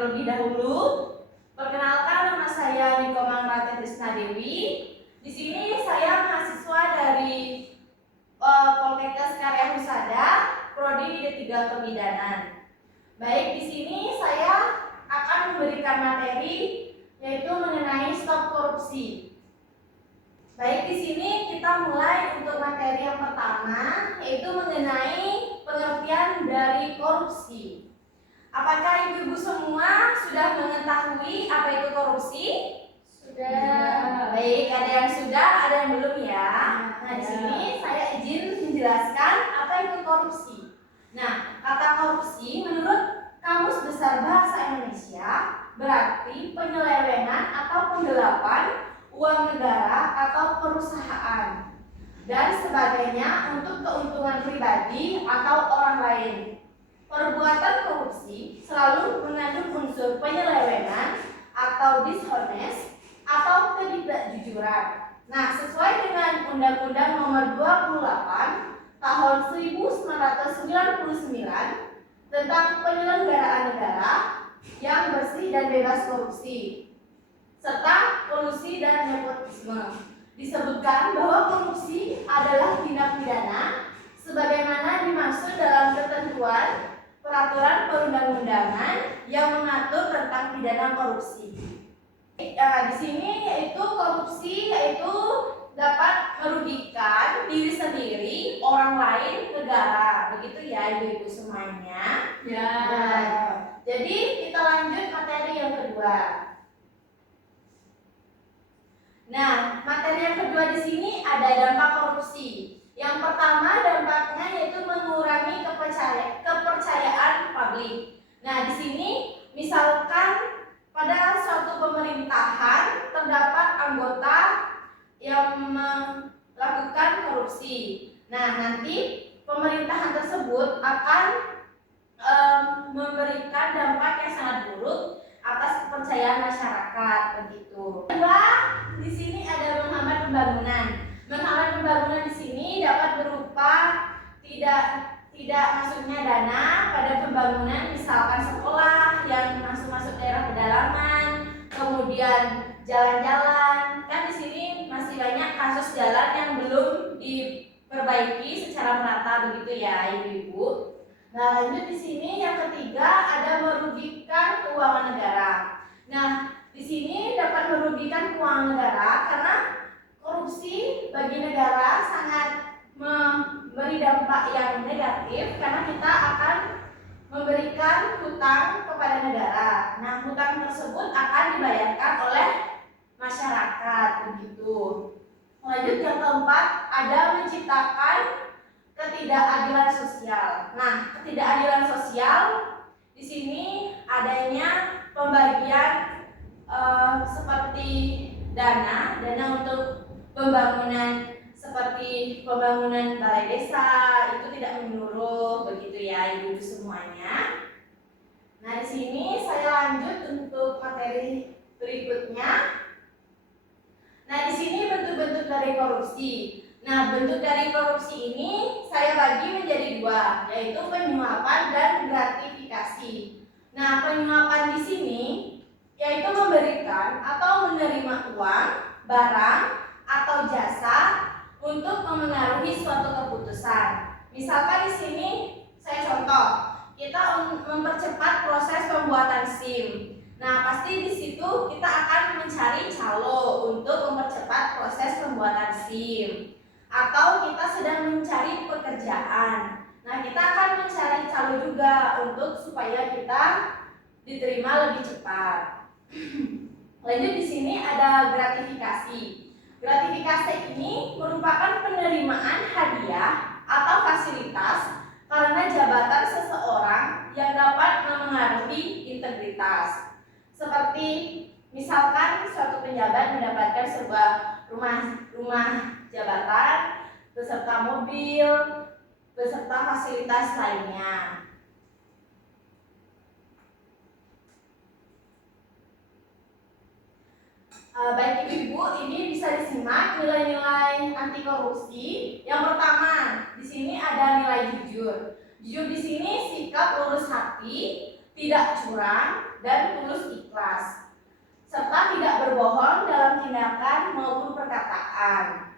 terlebih dahulu. Perkenalkan, nama saya Niko Mangrate Trisna Dewi. Di sini saya mahasiswa dari Poltekkes Karya Husada, Prodi D3 Kebidanan. Baik, di sini saya akan memberikan materi yaitu mengenai stop korupsi. Baik, di sini kita mulai untuk materi yang pertama, yaitu mengenai pengertian dari korupsi. Apakah ibu-ibu semua sudah mengetahui apa itu korupsi? Sudah. Baik, ada yang sudah, ada yang belum ya. Nah, di sini saya izin menjelaskan apa itu korupsi. Nah, kata korupsi menurut Kamus Besar Bahasa Indonesia berarti penyelewengan atau penggelapan uang negara atau perusahaan dan sebagainya untuk keuntungan pribadi atau orang lain. Perbuatan korupsi selalu mengandung unsur penyelewengan atau dishonest atau ketidakjujuran. Nah, sesuai dengan Undang-Undang Nomor 28 Tahun 1999 tentang penyelenggaraan negara yang bersih dan bebas korupsi serta kolusi dan nepotisme, disebutkan bahwa korupsi adalah tindak pidana sebagaimana dimaksud dalam ketentuan peraturan perundang-undangan yang mengatur tentang pidana korupsi. Di sini yaitu korupsi yaitu dapat merugikan diri sendiri, orang lain, negara. Begitu ya ibu-ibu semuanya. Ya. Jadi kita lanjut materi yang kedua. Nah, materi yang kedua di sini ada dampak korupsi. Yang pertama dampaknya yaitu mengurangi kepercayaan publik. Nah, di sini misalkan pada suatu pemerintahan terdapat anggota yang melakukan korupsi. Nah, nanti pemerintahan tersebut akan memberikan dampak yang sangat buruk atas kepercayaan masyarakat begitu. Kedua, di sini ada menghambat pembangunan. Menghambat pembangunan di sini dapat berupa tidak masuknya dana pada pembangunan, misalkan sekolah yang masuk daerah pedalaman, kemudian jalan-jalan. Kan di sini masih banyak kasus jalan yang belum diperbaiki secara merata begitu ya ibu-ibu. Nah, lanjut di sini yang ketiga ada merugikan keuangan negara. Nah, di sini dapat merugikan keuangan negara karena korupsi bagi negara sangat memberi dampak yang negatif karena kita akan memberikan hutang kepada negara. Nah, hutang tersebut akan dibayarkan oleh masyarakat begitu. Lanjut yang keempat ada menciptakan ketidakadilan sosial. Nah, ketidakadilan sosial di sini adanya pembagian seperti dana untuk pembangunan seperti pembangunan balai desa itu tidak menyeluruh begitu ya ibu semuanya. Nah, di sini saya lanjut untuk materi berikutnya. Nah, di sini bentuk-bentuk dari korupsi. Nah, bentuk dari korupsi ini saya bagi menjadi dua, yaitu penyuapan dan gratifikasi. Nah, penyuapan di sini yaitu memberikan atau menerima uang, barang, atau jasa untuk memengaruhi suatu keputusan. Misalkan di sini saya contoh, kita mempercepat proses pembuatan SIM. Nah, pasti di situ kita akan mencari calo untuk mempercepat proses pembuatan SIM. Atau kita sedang mencari pekerjaan. Nah, kita akan mencari calo juga untuk supaya kita diterima lebih cepat. Lanjut di sini ada gratifikasi. Gratifikasi ini merupakan penerimaan hadiah atau fasilitas karena jabatan seseorang yang dapat memengaruhi integritas. Seperti misalkan suatu pejabat mendapatkan sebuah rumah jabatan beserta mobil, beserta fasilitas lainnya. Baik ibu-ibu, ini bisa disimak nilai-nilai anti korupsi. Yang pertama, di sini ada nilai jujur. Jujur di sini sikap lurus hati, tidak curang, dan tulus ikhlas, serta tidak berbohong dalam tindakan maupun perkataan.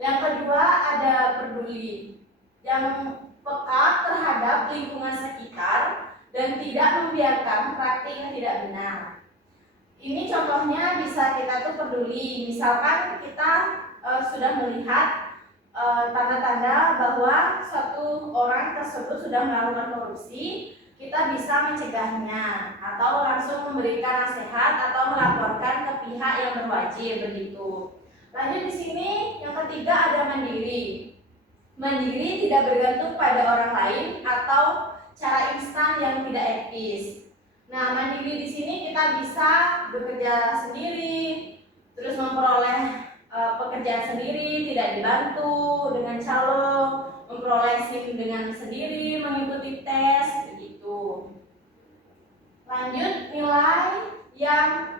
Yang kedua ada peduli, yang peka terhadap lingkungan sekitar dan tidak membiarkan praktik yang tidak benar. Ini contohnya bisa kita tuh peduli, misalkan kita sudah melihat tanda-tanda bahwa suatu orang tersebut sudah melakukan korupsi, kita bisa mencegahnya atau langsung memberikan nasihat atau melaporkan ke pihak yang berwajib begitu. Lanjut di sini yang ketiga ada mandiri. Mandiri tidak bergantung pada orang lain atau cara instan yang tidak etis. Nah, mandiri di sini kita bisa bekerja sendiri, terus memperoleh pekerjaan sendiri, tidak dibantu dengan calo, memperoleh SIM dengan sendiri, mengikuti tes, begitu. Lanjut nilai yang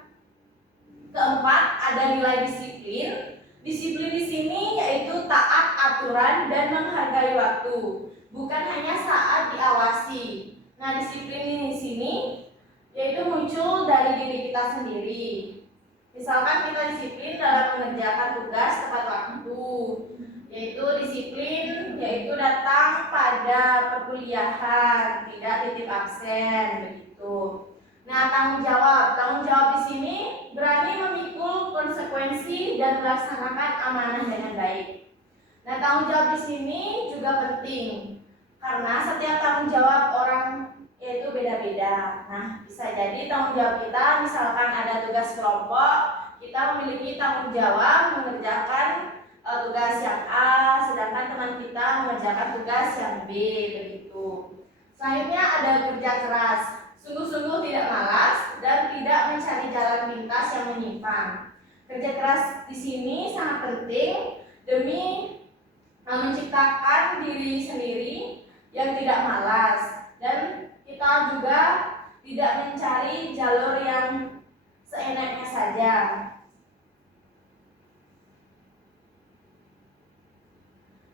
keempat ada nilai disiplin. Disiplin di sini yaitu taat aturan dan menghargai waktu, bukan hanya saat diawasi. Nah, disiplin di sini yaitu muncul dari diri kita sendiri. Misalkan kita disiplin dalam mengerjakan tugas tepat waktu, yaitu disiplin yaitu datang pada perkuliahan, tidak titip absen begitu. Nah, tanggung jawab di sini berani memikul konsekuensi dan melaksanakan amanah dengan baik. Nah, tanggung jawab di sini juga penting karena setiap tanggung jawab orang yaitu beda-beda. Nah, bisa jadi tanggung jawab kita misalkan ada tugas kelompok, kita memiliki tanggung jawab mengerjakan tugas yang A, sedangkan teman kita mengerjakan tugas yang B, begitu. Selanjutnya ada kerja keras, sungguh-sungguh tidak malas dan tidak mencari jalan pintas yang menyimpang. Kerja keras di sini sangat penting demi menciptakan diri sendiri yang tidak malas dan kita juga tidak mencari jalur yang seenaknya saja.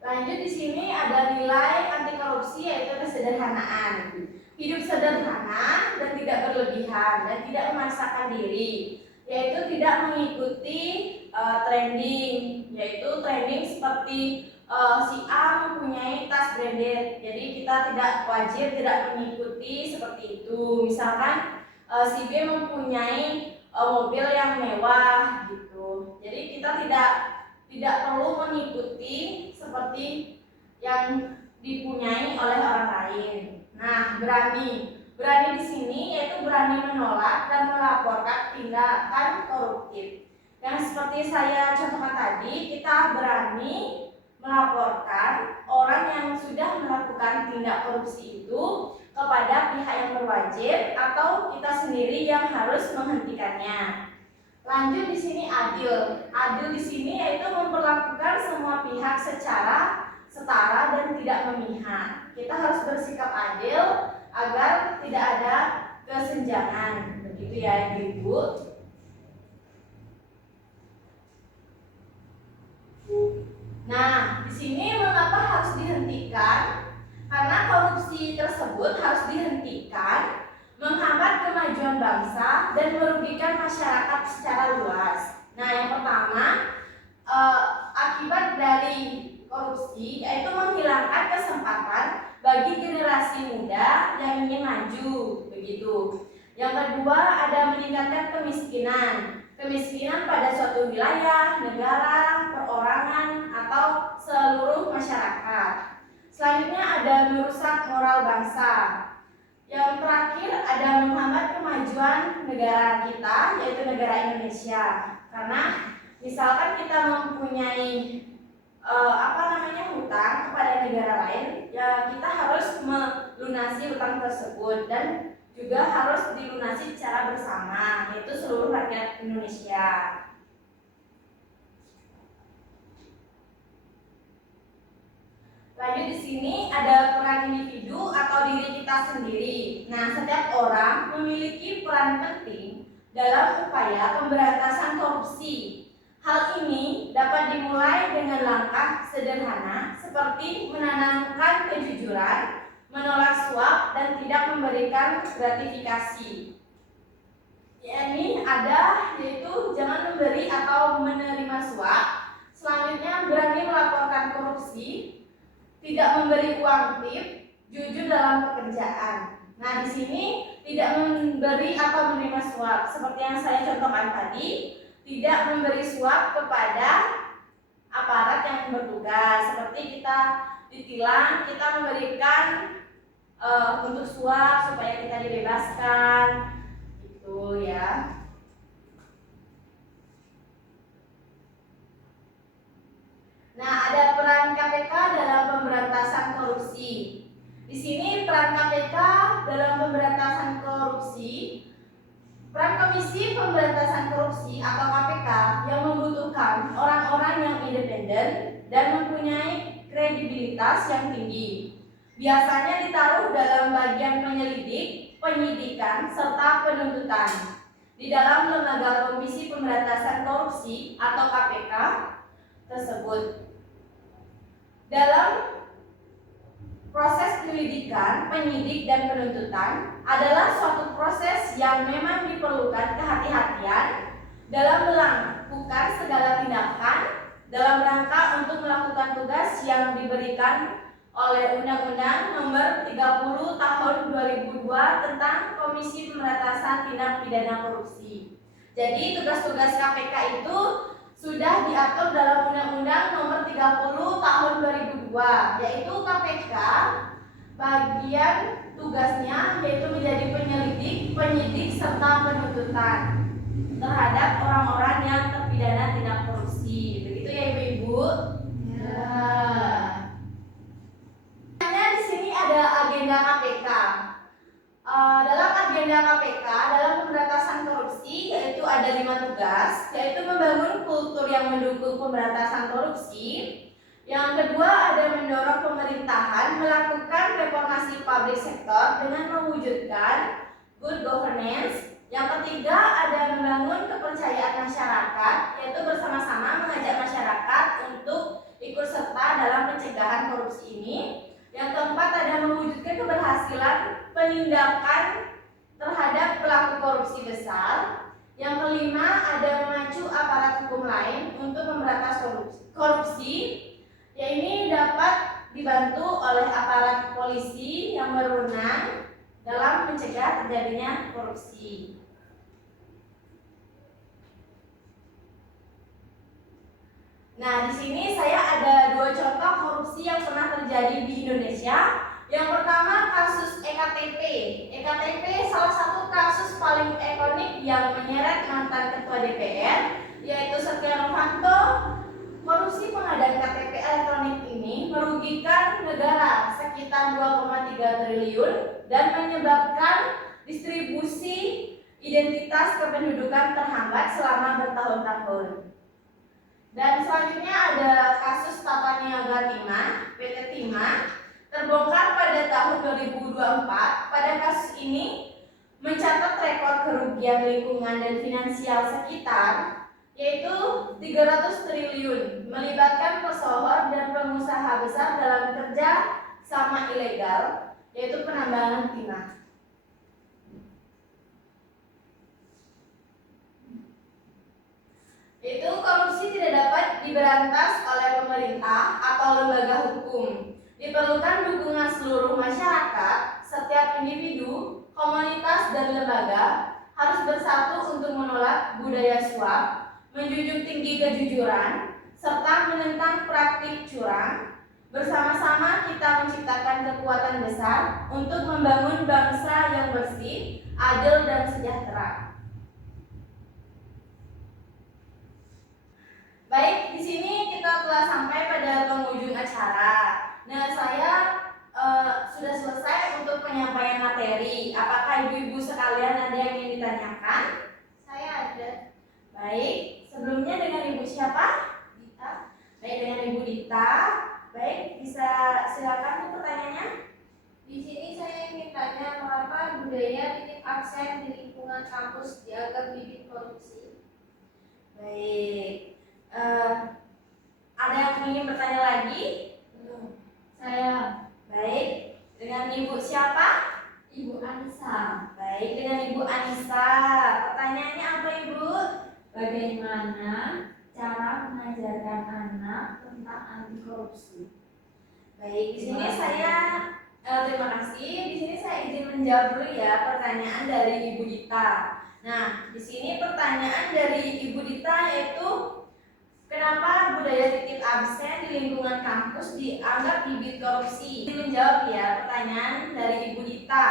Lanjut di sini ada nilai anti korupsi yaitu kesederhanaan. Hidup sederhana dan tidak berlebihan dan tidak memaksakan diri, yaitu tidak mengikuti trending, yaitu trending seperti si A mempunyai tas branded, jadi kita tidak wajib tidak mengikuti seperti itu. Misalkan si B mempunyai mobil yang mewah gitu, jadi kita tidak perlu mengikuti seperti yang dipunyai oleh orang lain. Nah, berani di sini yaitu berani menolak dan melaporkan tindakan koruptif. Yang seperti saya contohkan tadi, kita berani melaporkan orang yang sudah melakukan tindak korupsi itu kepada pihak yang berwajib atau kita sendiri yang harus menghentikannya. Lanjut di sini adil. Adil di sini yaitu memperlakukan semua pihak secara setara dan tidak memihak. Kita harus bersikap adil agar tidak ada kesenjangan. Begitu ya, Ibu. Nah, di sini mengapa harus dihentikan? Karena korupsi tersebut harus dihentikan menghambat kemajuan bangsa dan merugikan masyarakat secara luas. Nah, yang pertama, akibat dari korupsi yaitu menghilangkan kesempatan bagi generasi muda yang ingin maju, begitu. Yang kedua, ada meningkatkan kemiskinan. Kemiskinan pada suatu wilayah, negara, perorangan, atau seluruh masyarakat. Selanjutnya ada merusak moral bangsa. Yang terakhir ada menghambat kemajuan negara kita, yaitu negara Indonesia. Karena misalkan kita mempunyai hutang kepada negara lain, ya kita harus melunasi hutang tersebut dan juga harus dilunasi secara bersama, yaitu seluruh rakyat Indonesia. Lanjut di sini ada peran individu atau diri kita sendiri. Nah, setiap orang memiliki peran penting dalam upaya pemberantasan korupsi. Hal ini dapat dimulai dengan langkah sederhana seperti menanamkan kejujuran, menolak suap, dan tidak memberikan gratifikasi. Ini ada yaitu jangan memberi atau menerima suap. Selanjutnya berani melaporkan korupsi, tidak memberi uang tip, jujur dalam pekerjaan. Nah, di sini tidak memberi atau menerima suap seperti yang saya contohkan tadi, tidak memberi suap kepada aparat yang bertugas. Seperti kita ditilang, kita memberikan untuk suap supaya kita dibebaskan, gitu ya. Nah, ada peran KPK dalam pemberantasan korupsi. Di sini peran KPK dalam pemberantasan korupsi, peran Komisi Pemberantasan Korupsi atau KPK yang membutuhkan orang-orang yang independen dan mempunyai kredibilitas yang tinggi. Biasanya ditaruh dalam bagian penyelidik, penyidikan, serta penuntutan. Di dalam lembaga Komisi Pemberantasan Korupsi atau KPK tersebut. Dalam proses penyelidikan, penyidik, dan penuntutan adalah suatu proses yang memang diperlukan kehati-hatian dalam melakukan segala tindakan dalam rangka untuk melakukan tugas yang diberikan oleh Undang-Undang Nomor 30 Tahun 2002 tentang Komisi Pemberantasan Tindak Pidana Korupsi. Jadi tugas-tugas KPK itu sudah diatur dalam Undang-Undang Nomor 30 Tahun 2002, yaitu KPK bagian tugasnya yaitu menjadi penyelidik, penyidik, serta penuntutan terhadap orang-orang yang terpidana tindak korupsi. Begitu ya Ibu-ibu? Ya. Di sini ada agenda KPK. Dalam agenda KPK dalam pemberantasan korupsi yaitu ada 5 tugas, yaitu membangun kultur yang mendukung pemberantasan korupsi. Yang kedua ada mendorong pemerintahan melakukan reformasi public sector dengan mewujudkan good governance. Yang ketiga ada membangun kepercayaan masyarakat, yaitu bersama-sama mengajak masyarakat untuk ikut serta dalam pencegahan korupsi ini. Yang keempat ada mewujudkan keberhasilan penindakan terhadap pelaku korupsi besar. Yang kelima ada memacu aparat hukum lain untuk memberantas korupsi. Ya, ini dapat dibantu oleh aparat polisi yang berwenang dalam mencegah terjadinya korupsi. Nah, di sini saya ada 2 contoh korupsi yang pernah terjadi di Indonesia. Yang pertama kasus EKTP. EKTP salah satu kasus paling ikonik yang menyeret mantan ketua DPR, yaitu Setia Novanto. Korupsi pengadaan KTP elektronik ini merugikan negara sekitar 2,3 triliun dan menyebabkan distribusi identitas kependudukan terhambat selama bertahun-tahun. Dan selanjutnya ada kasus Tata Niaga Timah, PT Timah, terbongkar pada tahun 2024. Pada kasus ini mencatat rekor kerugian lingkungan dan finansial sekitar yaitu 300 triliun, melibatkan pesohor dan pengusaha besar dalam kerja sama ilegal, yaitu penambangan timah. Itu korupsi tidak dapat diberantas oleh pemerintah atau lembaga hukum. Diperlukan dukungan seluruh masyarakat, setiap individu, komunitas, dan lembaga harus bersatu untuk menolak budaya suap, menjunjung tinggi kejujuran, serta menentang praktik curang. Bersama-sama kita menciptakan kekuatan besar untuk membangun bangsa yang bersih, adil, dan sejahtera. Baik, di sini kita telah sampai pada penghujung acara. Nah, saya sudah selesai untuk penyampaian materi. Apakah ibu-ibu sekalian ada yang ingin ditanyakan? Saya ada. Baik, sebelumnya dengan Ibu siapa? Dita. Baik, dengan Ibu Dita. Baik, bisa silakan pertanyaannya. Di sini saya ingin tanya mengapa budaya titip absen di lingkungan kampus dianggap bibit korupsi? Baik, ada yang ingin bertanya lagi? Saya. Baik, dengan Ibu siapa? Ibu Anissa. Baik, dengan Ibu Anissa. Pertanyaan anak tentang anti korupsi. Baik, di sini saya terima kasih. Di sini saya izin menjawab dulu ya pertanyaan dari Ibu Dita. Nah, di sini pertanyaan dari Ibu Dita yaitu kenapa budaya titip absen di lingkungan kampus dianggap bibit korupsi? Izin menjawab ya pertanyaan dari Ibu Dita.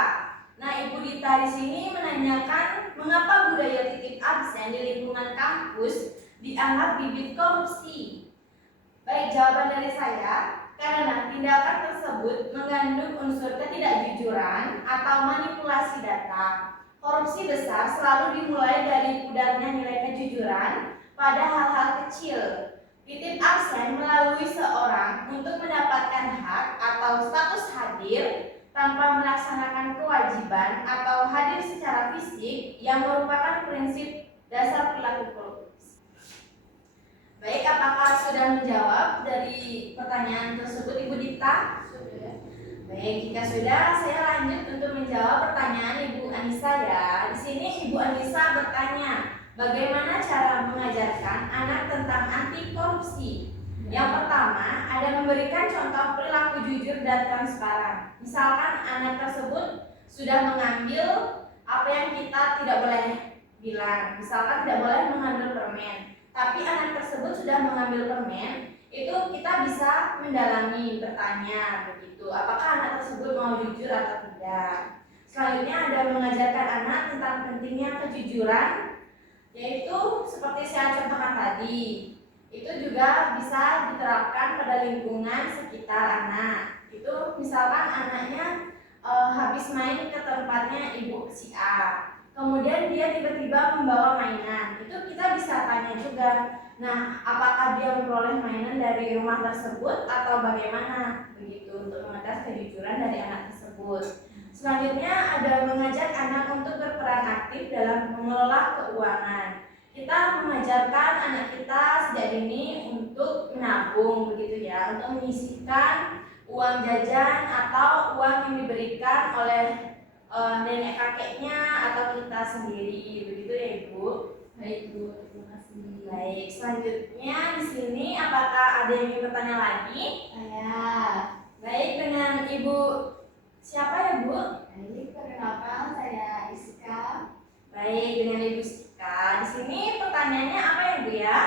Nah, Ibu Dita di sini menanyakan mengapa budaya titip absen di lingkungan kampus dianggap bibit korupsi. Baik, jawaban dari saya, karena tindakan tersebut mengandung unsur ketidakjujuran atau manipulasi data. Korupsi besar selalu dimulai dari pudarnya nilai kejujuran pada hal-hal kecil. Titip absen melalui seorang untuk mendapatkan hak atau status hadir tanpa melaksanakan kewajiban atau hadir secara fisik yang merupakan prinsip dasar perilaku korupsi. Baik, apakah sudah menjawab dari pertanyaan tersebut Ibu Dita? Sudah. Baik, jika sudah, saya lanjut untuk menjawab pertanyaan Ibu Anissa ya. Di sini Ibu Anissa bertanya, bagaimana cara mengajarkan anak tentang anti korupsi? Yang pertama, ada memberikan contoh perilaku jujur dan transparan. Misalkan anak tersebut sudah mengambil apa yang kita tidak boleh bilang. Misalkan tidak boleh mengambil permen, tapi anak tersebut sudah mengambil permen, itu kita bisa mendalami, bertanya begitu, apakah anak tersebut mau jujur atau tidak. Selanjutnya ada mengajarkan anak tentang pentingnya kejujuran, yaitu seperti saya contohkan tadi, itu juga bisa diterapkan pada lingkungan sekitar anak. Itu misalkan anaknya habis main ke tempatnya ibu si A, kemudian dia tiba-tiba membawa mainan, itu kita bisa tanya juga, nah apakah dia memperoleh mainan dari rumah tersebut atau bagaimana, begitu, untuk mengetes kejujuran dari anak tersebut. Selanjutnya ada mengajak anak untuk berperan aktif dalam mengelola keuangan. Kita mengajarkan anak kita sejak dini untuk menabung, begitu ya, untuk menyisihkan uang jajan atau uang yang diberikan oleh nenek kakeknya atau kita sendiri, begitu ya Ibu. Baik Bu, terima kasih. Baik, selanjutnya di sini apakah ada yang ingin bertanya lagi? Saya. Baik, dengan Ibu siapa ya Bu? Baik, perkenalkan saya Iska. Baik, dengan Ibu Sika. Di sini pertanyaannya apa ya Bu ya?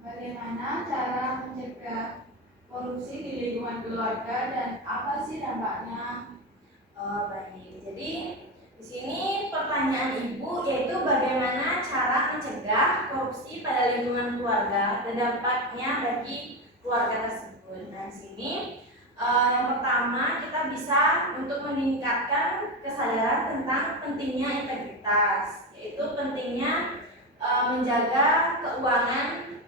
Bagaimana cara mencegah korupsi di lingkungan keluarga dan apa sih dampaknya? Oh, baik. Jadi di sini pertanyaan Ibu yaitu bagaimana cara mencegah korupsi pada lingkungan keluarga dan dampaknya bagi keluarga tersebut. Nah, di sini yang pertama kita bisa untuk meningkatkan kesadaran tentang pentingnya integritas, yaitu pentingnya menjaga keuangan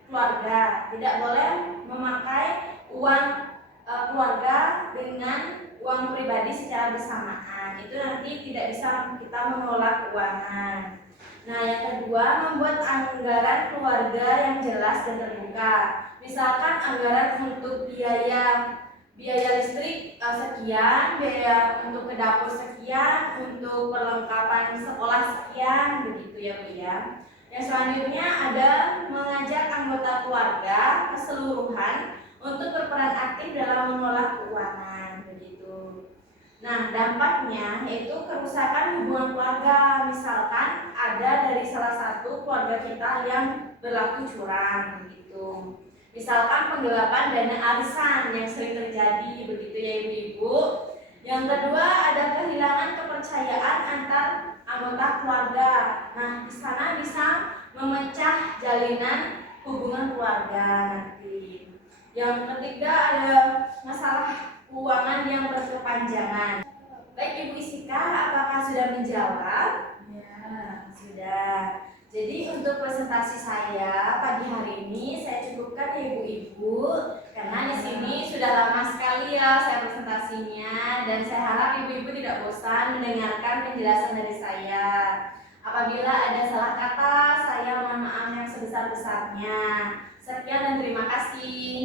keluarga. Tidak boleh memakai uang keluarga dengan uang pribadi secara bersamaan, itu nanti tidak bisa kita mengelola keuangan. Nah, yang kedua, membuat anggaran keluarga yang jelas dan terbuka. Misalkan anggaran untuk biaya listrik sekian, biaya untuk ke dapur sekian, untuk perlengkapan sekolah sekian, begitu ya Bu ya. Yang selanjutnya ada mengajak anggota keluarga keseluruhan untuk berperan aktif dalam mengelola keuangan, begitu. Nah, dampaknya yaitu kerusakan hubungan keluarga. Misalkan ada dari salah satu keluarga kita yang berlaku curang, begitu. Misalkan penggelapan dana arisan yang sering terjadi, begitu ya Ibu-ibu. Yang kedua ada kehilangan kepercayaan antar anggota keluarga. Nah, di sana bisa memecah jalinan hubungan keluarga nanti. Yang ketiga ada masalah keuangan yang berkepanjangan. Baik Ibu Isika, apakah sudah menjawab? Ya. Sudah. Jadi untuk presentasi saya pagi hari ini saya cukupkan ya Ibu-ibu, karena di sini sudah lama sekali ya saya presentasinya dan saya harap Ibu-ibu tidak bosan mendengarkan penjelasan dari saya. Apabila ada salah kata, saya mohon maaf yang sebesar-besarnya. Sekian dan terima kasih.